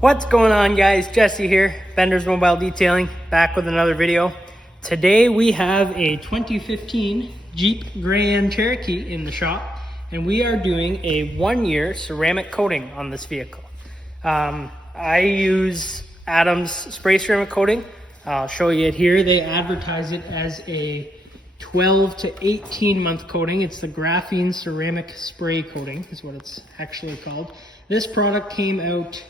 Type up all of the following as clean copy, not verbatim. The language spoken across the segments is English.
What's going on, guys? Jesse here, Vendors Mobile Detailing, back with another video. Today we have a 2015 Jeep Grand Cherokee in the shop, and we are doing a 1-year ceramic coating on this vehicle. I use Adam's spray ceramic coating. I'll show you it here. They advertise it as a 12 to 18 month coating. It's the Graphene ceramic spray coating is what it's actually called. This product came out,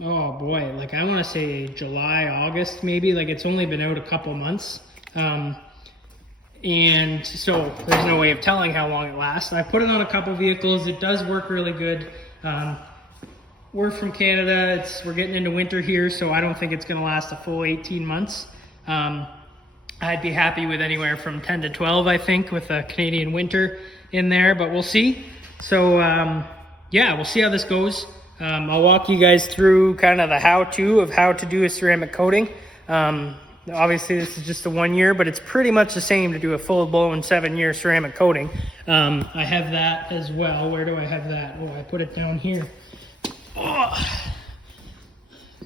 oh boy, like I want to say July, August maybe. Like it's only been out a couple months. And so there's no way of telling how long it lasts. I put it on a couple vehicles. It does work really good. We're from Canada. We're getting into winter here, so I don't think it's going to last a full 18 months. I'd be happy with anywhere from 10 to 12, I think, with a Canadian winter in there, but we'll see. So yeah, we'll see how this goes. I'll walk you guys through kind of the how-to of how to do a ceramic coating. Obviously this is just a 1 year, but it's pretty much the same to do a full-blown 7-year ceramic coating. I have that as well. Where do I have that? Oh, I put it down here. Oh,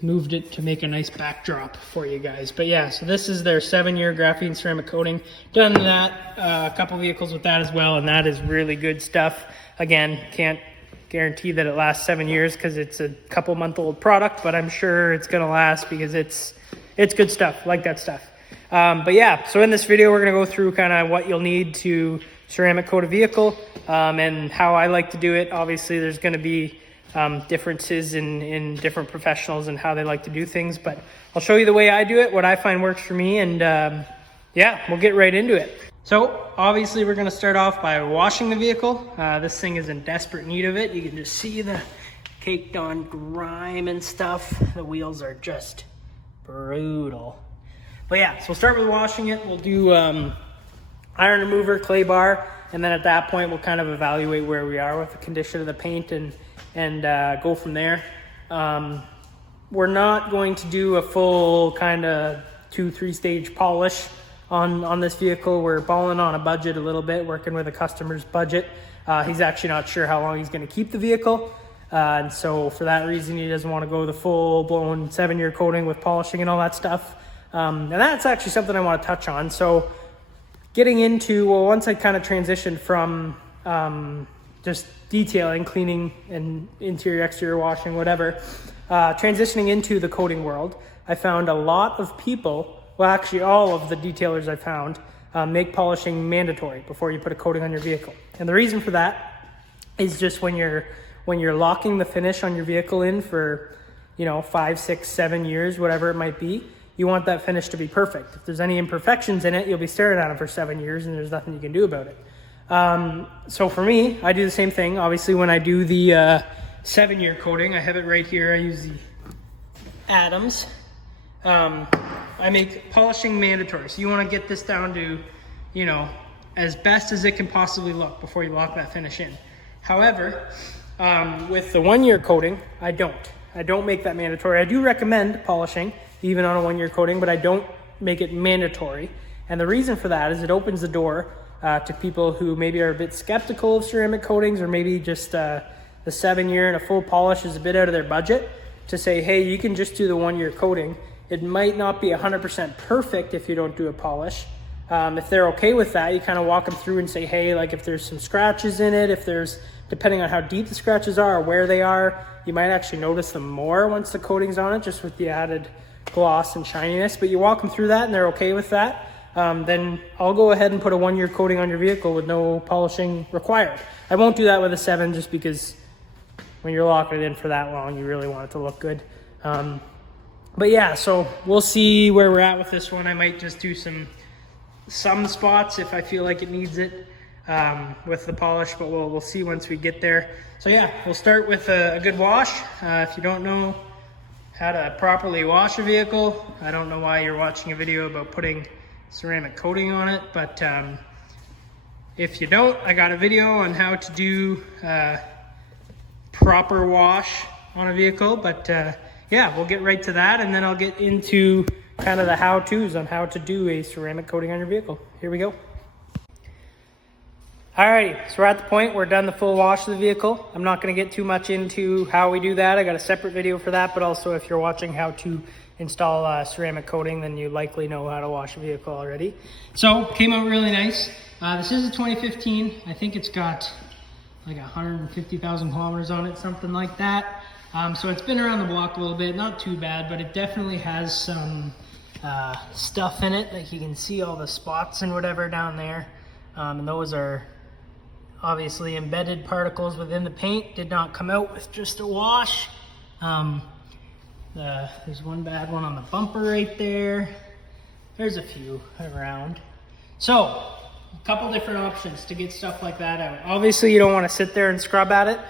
moved it to make a nice backdrop for you guys. But yeah, so this is their 7-year graphene ceramic coating. Done that, a couple vehicles with that as well, and that is really good stuff. Again, can't guarantee that it lasts 7 years because it's a couple month old product, but I'm sure it's gonna last because it's good stuff. Like that stuff. But yeah, so in this video we're gonna go through kind of what you'll need to ceramic coat a vehicle, and how I like to do it. Obviously there's gonna be differences in different professionals and how they like to do things, but I'll show you the way I do it, what I find works for me, and yeah, we'll get right into it. So obviously we're going to start off by washing the vehicle. This thing is in desperate need of it. You can just see the caked on grime and stuff. The wheels are just brutal. But yeah, so we'll start with washing it. We'll do iron remover, clay bar, and then at that point we'll kind of evaluate where we are with the condition of the paint and go from there. We're not going to do a full kind of 2-3 stage polish on this vehicle. We're balling on a budget a little bit, working with a customer's budget. He's actually not sure how long he's going to keep the vehicle, and so for that reason he doesn't want to go the full-blown 7-year coating with polishing and all that stuff. And that's actually something I want to touch on. So getting into, well, once I kind of transitioned from just detailing, cleaning, and interior, exterior washing, whatever, transitioning into the coating world, I found a lot of people, well, actually all of the detailers I found, make polishing mandatory before you put a coating on your vehicle. And the reason for that is just when you're locking the finish on your vehicle in for, 5, 6, 7 years, whatever it might be, you want that finish to be perfect. If there's any imperfections in it, you'll be staring at it for 7 years and there's nothing you can do about it. So for me, I do the same thing. Obviously when I do the 7-year coating, I have it right here. I use the Adams. I make polishing mandatory. So you want to get this down to, as best as it can possibly look before you lock that finish in. However, with the 1-year coating, I don't make that mandatory. I do recommend polishing even on a 1-year coating, but I don't make it mandatory. And the reason for that is it opens the door to people who maybe are a bit skeptical of ceramic coatings, or maybe just the 7-year and a full polish is a bit out of their budget, to say, hey, you can just do the 1-year coating. It might not be 100% perfect if you don't do a polish. If they're okay with that, you kind of walk them through and say, hey, like if there's some scratches in it, if there's, depending on how deep the scratches are or where they are, you might actually notice them more once the coating's on it, just with the added gloss and shininess. But you walk them through that and they're okay with that. Then I'll go ahead and put a 1-year coating on your vehicle with no polishing required. I won't do that with a 7 just because when you're locking it in for that long, you really want it to look good. But yeah, so we'll see where we're at with this one. I might just do some spots if I feel like it needs it with the polish, but we'll see once we get there. So yeah, we'll start with a good wash. If you don't know how to properly wash a vehicle, I don't know why you're watching a video about putting ceramic coating on it, but if you don't, I got a video on how to do proper wash on a vehicle. But yeah, we'll get right to that, and then I'll get into kind of the how-tos on how to do a ceramic coating on your vehicle. Here we go. Alrighty, so we're at the point we're done the full wash of the vehicle. I'm not going to get too much into how we do that. I got a separate video for that, but also if you're watching how to install ceramic coating, then you likely know how to wash a vehicle already. So, came out really nice. This is a 2015. I think it's got like 150,000 kilometers on it, something like that. So it's been around the block a little bit, not too bad, but it definitely has some stuff in it. Like you can see all the spots and whatever down there. And those are obviously embedded particles within the paint. Did not come out with just a wash. There's one bad one on the bumper right there. There's a few around. So, a couple different options to get stuff like that out. Obviously, you don't want to sit there and scrub at it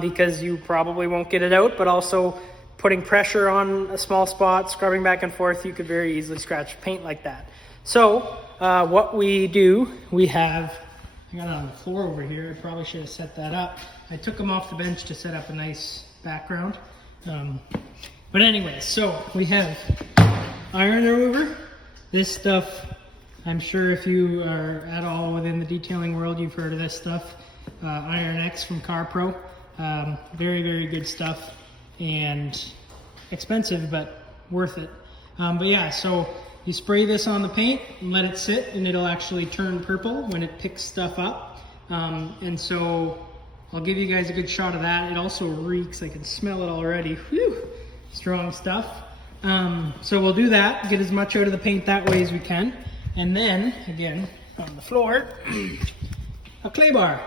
because you probably won't get it out, but also putting pressure on a small spot, scrubbing back and forth, you could very easily scratch paint like that. So, what we do, I got it on the floor over here. I probably should have set that up. I took them off the bench to set up a nice background. But anyway, so we have iron remover. This stuff, I'm sure if you are at all within the detailing world, you've heard of this stuff. Iron X from CarPro. Very, very good stuff and expensive, but worth it. But yeah, so you spray this on the paint and let it sit, and it'll actually turn purple when it picks stuff up. And so I'll give you guys a good shot of that. It also reeks. I can smell it already. Whew, strong stuff. So we'll do that, get as much out of the paint that way as we can. And then, again, on the floor, a clay bar.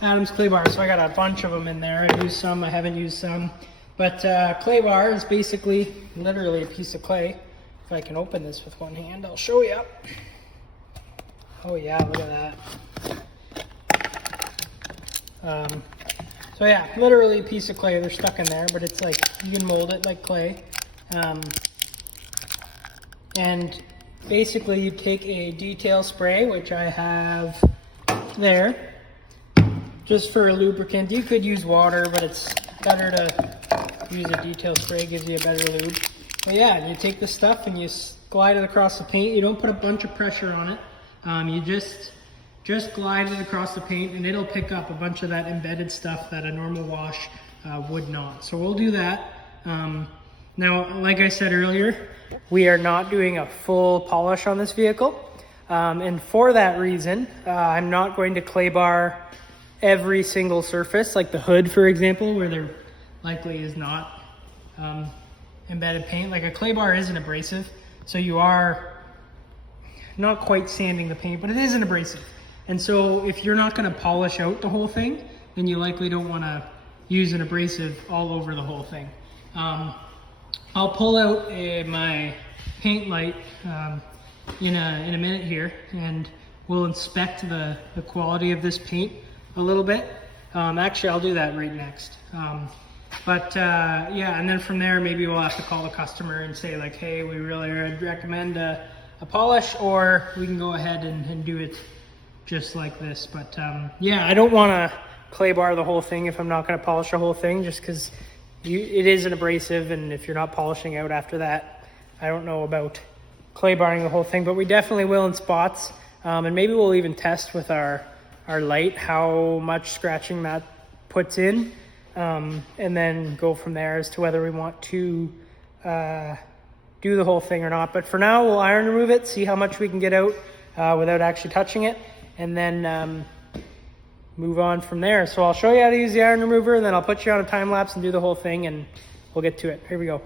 Adam's clay bar. So I got a bunch of them in there. I used some, I haven't used some. But clay bar is basically literally a piece of clay. If I can open this with one hand, I'll show you. Oh yeah, look at that. So yeah, literally a piece of clay. They're stuck in there, but it's like, you can mold it like clay. And basically you take a detail spray, which I have there, just for a lubricant. You could use water, but it's better to use a detail spray, gives you a better lube. But yeah, you take the stuff and you glide it across the paint. You don't put a bunch of pressure on it. You just glide it across the paint, and it'll pick up a bunch of that embedded stuff that a normal wash would not. So we'll do that. Now, like I said earlier, we are not doing a full polish on this vehicle. And for that reason, I'm not going to clay bar every single surface, like the hood, for example, where there likely is not embedded paint. Like a clay bar isn't abrasive, so you are not quite sanding the paint, but it is an abrasive. And so if you're not going to polish out the whole thing, then you likely don't want to use an abrasive all over the whole thing. I'll pull out my paint light in a minute here, and we'll inspect the quality of this paint a little bit. Actually, I'll do that right next. Yeah, and then from there, maybe we'll have to call the customer and say like, hey, we really recommend a polish, or we can go ahead and do it just like this. But yeah, I don't want to clay bar the whole thing if I'm not going to polish the whole thing, just because it is an abrasive, and if you're not polishing out after that, I don't know about clay barring the whole thing, but we definitely will in spots. And maybe we'll even test with our light how much scratching that puts in, and then go from there as to whether we want to do the whole thing or not. But for now, we'll iron remove it, see how much we can get out without actually touching it, and then move on from there. So I'll show you how to use the iron remover, and then I'll put you on a time lapse and do the whole thing, and we'll get to it. Here we go.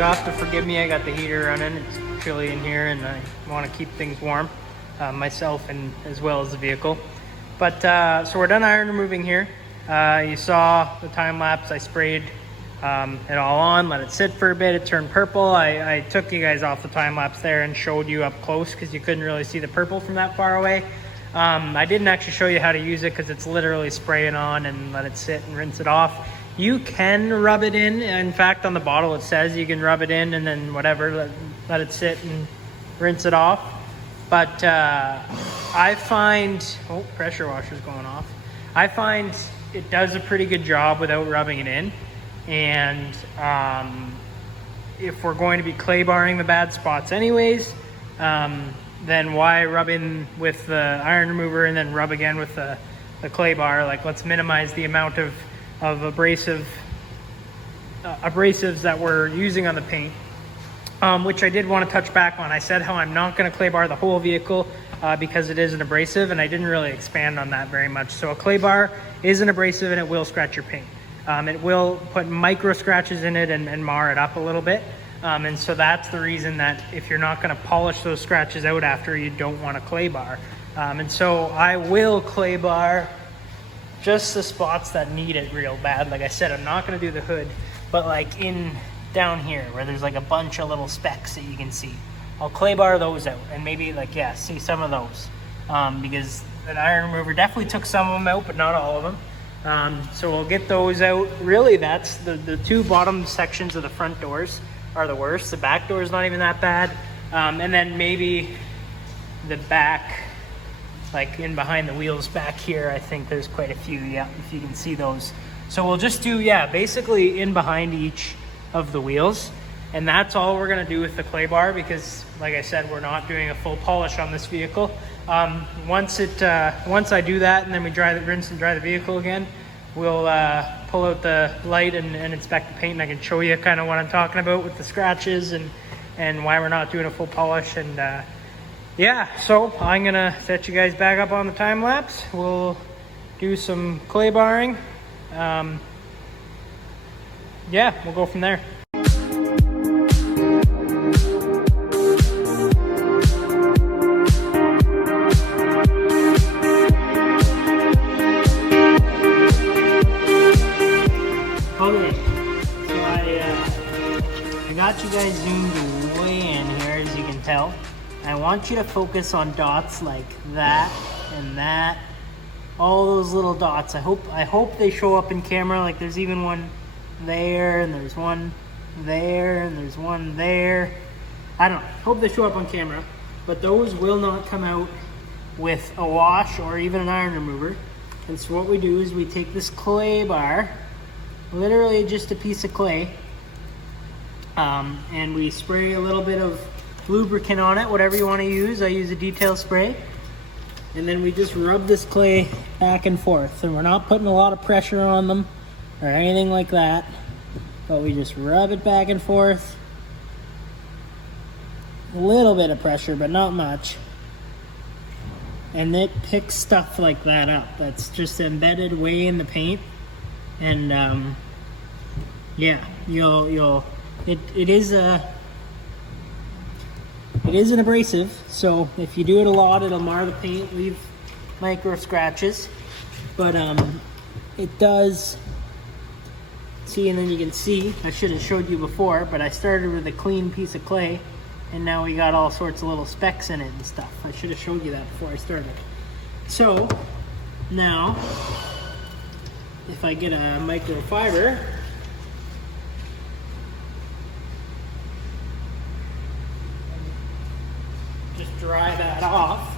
you'll have to forgive me. I got the heater running. It's chilly in here and I want to keep things warm, myself and as well as the vehicle. But so we're done iron removing here. You saw the time lapse. I sprayed it all on, let it sit for a bit. It turned purple. I took you guys off the time lapse there and showed you up close because you couldn't really see the purple from that far away. I didn't actually show you how to use it because it's literally spray it on and let it sit and rinse it off. You can rub it in fact, on the bottle it says you can rub it in and then whatever, let it sit and rinse it off. But I find, oh, pressure washer's going off. I find it does a pretty good job without rubbing it in. And if we're going to be clay barring the bad spots anyways, then why rub in with the iron remover and then rub again with the clay bar? Like, let's minimize the amount of abrasives that we're using on the paint, which I did want to touch back on. I said how I'm not going to clay bar the whole vehicle because it is an abrasive, and I didn't really expand on that very much. So a clay bar is an abrasive and it will scratch your paint. It will put micro scratches in it and mar it up a little bit. And so that's the reason that if you're not going to polish those scratches out after, you don't want a clay bar. And so I will clay bar just the spots that need it real bad. Like I said, I'm not going to do the hood, but like in down here where there's like a bunch of little specks that you can see, I'll clay bar those out and maybe like, yeah, see some of those, because an iron remover definitely took some of them out, but not all of them. So we'll get those out. Really, that's the two bottom sections of the front doors are the worst. The back door is not even that bad. And then maybe the back, like in behind the wheels back here, I think there's quite a few, yeah, if you can see those. So we'll just do, yeah, basically in behind each of the wheels. And that's all we're gonna do with the clay bar because, like I said, we're not doing a full polish on this vehicle. Once I do that and then we rinse and dry the vehicle again, we'll pull out the light and inspect the paint, and I can show you kind of what I'm talking about with the scratches and why we're not doing a full polish. And yeah, so I'm gonna set you guys back up on the time lapse. We'll do some clay barring. Yeah, we'll go from there. You guys zoomed way in here, as you can tell. I want you to focus on dots like that and that, all those little dots. I hope they show up in camera. Like there's even one there and there's one there and there's one there. I don't know, hope they show up on camera, but those will not come out with a wash or even an iron remover. And so what we do is we take this clay bar, literally just a piece of clay, and we spray a little bit of lubricant on it, whatever you want to use. I use a detail spray. And then we just rub this clay back and forth. And we're not putting a lot of pressure on them or anything like that. But we just rub it back and forth. A little bit of pressure, but not much. And it picks stuff like that up. That's just embedded way in the paint. And yeah, it is an abrasive, so if you do it a lot, it'll mar the paint, leave micro scratches. But it does, see, and then you can see, I should have showed you before, but I started with a clean piece of clay, and now we got all sorts of little specks in it and stuff. I should have showed you that before I started. So now, if I get a microfiber, just dry that off,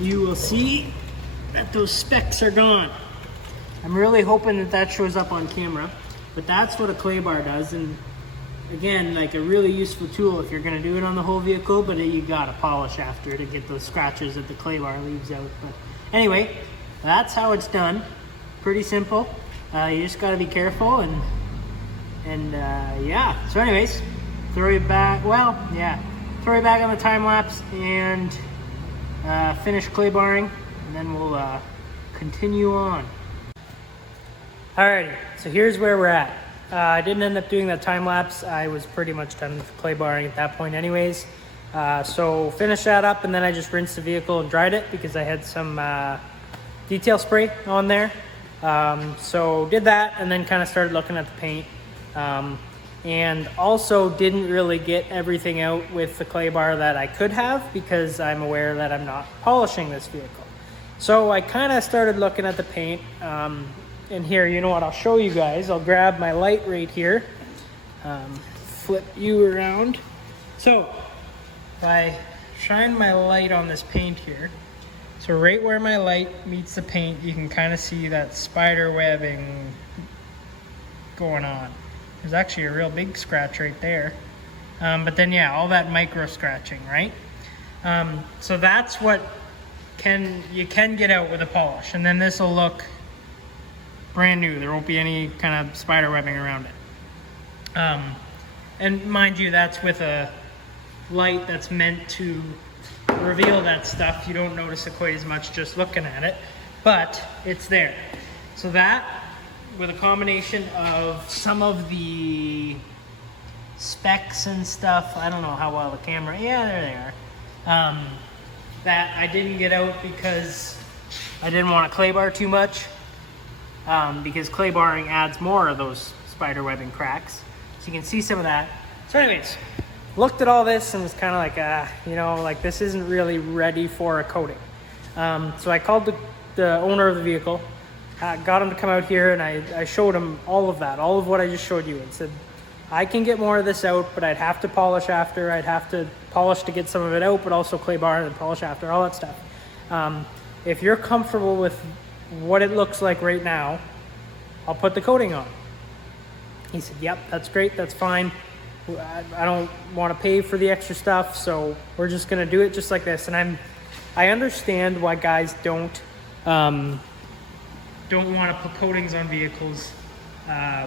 you will see that those specks are gone. I'm really hoping that that shows up on camera, but that's what a clay bar does. And again, like a really useful tool if you're going to do it on the whole vehicle, but you got to polish after to get those scratches that the clay bar leaves out. But anyway, that's how it's done. Pretty simple. You just got to be careful and yeah. So anyways, throw it back. Well, yeah. Throw it back on the time lapse and finish clay barring, and then we'll continue on. Alrighty, so here's where we're at. I didn't end up doing that time lapse. I was pretty much done with clay barring at that point anyways. So finished that up, and then I just rinsed the vehicle and dried it because I had some detail spray on there. So did that, and then kind of started looking at the paint. And also didn't really get everything out with the clay bar that I could have because I'm aware that I'm not polishing this vehicle. So I kind of started looking at the paint. And here, you know what, I'll show you guys. I'll grab my light right here, flip you around. So if I shine my light on this paint here, so right where my light meets the paint, you can kind of see that spider webbing going on. There's actually a real big scratch right there. But then yeah, all that micro scratching, right? So that's what you can get out with a polish. And then this will look brand new. There won't be any kind of spider webbing around it. And mind you, that's with a light that's meant to reveal that stuff. You don't notice it quite as much just looking at it, but it's there. So that, with a combination of some of the specs and stuff, I don't know how well the camera, yeah, there they are, that I didn't get out because I didn't want to clay bar too much, because clay barring adds more of those spider webbing cracks. So you can see some of that. So anyways, looked at all this and was kind of like, you know, like this isn't really ready for a coating. So I called the owner of the vehicle, got him to come out here, and I showed him all of that, all of what I just showed you, and said, I can get more of this out, but I'd have to polish after. I'd have to polish to get some of it out, but also clay bar and polish after, all that stuff. If you're comfortable with what it looks like right now, I'll put the coating on. He said, yep, that's great, that's fine. I don't want to pay for the extra stuff, so we're just gonna do it just like this. And I understand why guys don't want to put coatings on vehicles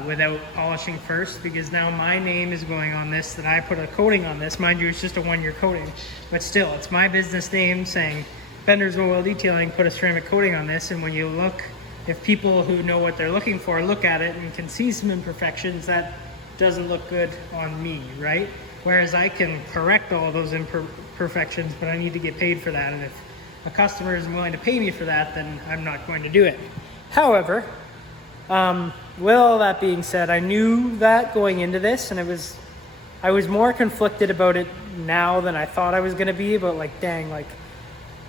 without polishing first, because now my name is going on this, that I put a coating on this. Mind you, it's just a 1-year coating, but still, it's my business name saying Bender's Oil Detailing put a ceramic coating on this. And when you look, if people who know what they're looking for look at it and can see some imperfections, that doesn't look good on me, right? Whereas I can correct all those imperfections, but I need to get paid for that. And if a customer isn't willing to pay me for that, then I'm not going to do it. However, with all that being said, I knew that going into this, and I was more conflicted about it now than I thought I was going to be. But like, dang, like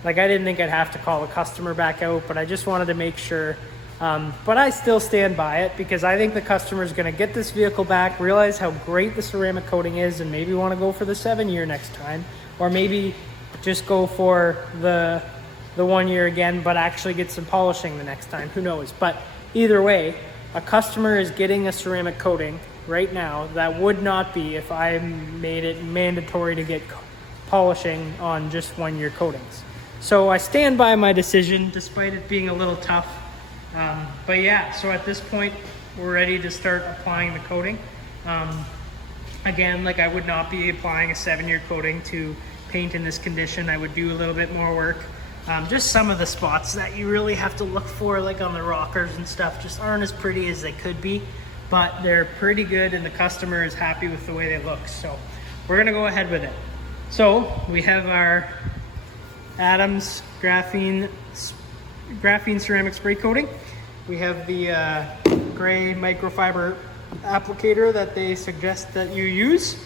I didn't think I'd have to call a customer back out, but I just wanted to make sure. But I still stand by it, because I think the customer is going to get this vehicle back, realize how great the ceramic coating is, and maybe want to go for the 7-year next time, or maybe just go for the 1 year again, but actually get some polishing the next time. Who knows? But either way, a customer is getting a ceramic coating right now that would not be if I made it mandatory to get polishing on just 1-year coatings. So I stand by my decision, despite it being a little tough. But yeah, so at this point, we're ready to start applying the coating. Again, like, I would not be applying a 7-year coating to paint in this condition. I would do a little bit more work. Just some of the spots that you really have to look for, like on the rockers and stuff, just aren't as pretty as they could be, but they're pretty good, and the customer is happy with the way they look. So we're gonna go ahead with it. So we have our Adams Graphene ceramic spray coating. We have the gray microfiber applicator that they suggest that you use.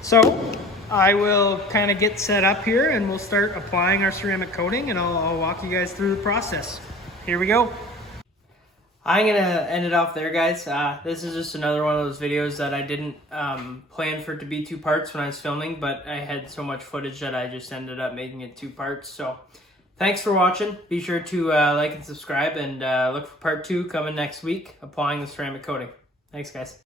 So I will kind of get set up here, and we'll start applying our ceramic coating, and I'll walk you guys through the process. Here we go. I'm gonna end it off there, guys. This is just another one of those videos that I didn't plan for it to be 2 parts when I was filming, but I had so much footage that I just ended up making it 2 parts. So thanks for watching. Be sure to like and subscribe, and look for part 2 coming next week, applying the ceramic coating. Thanks, guys.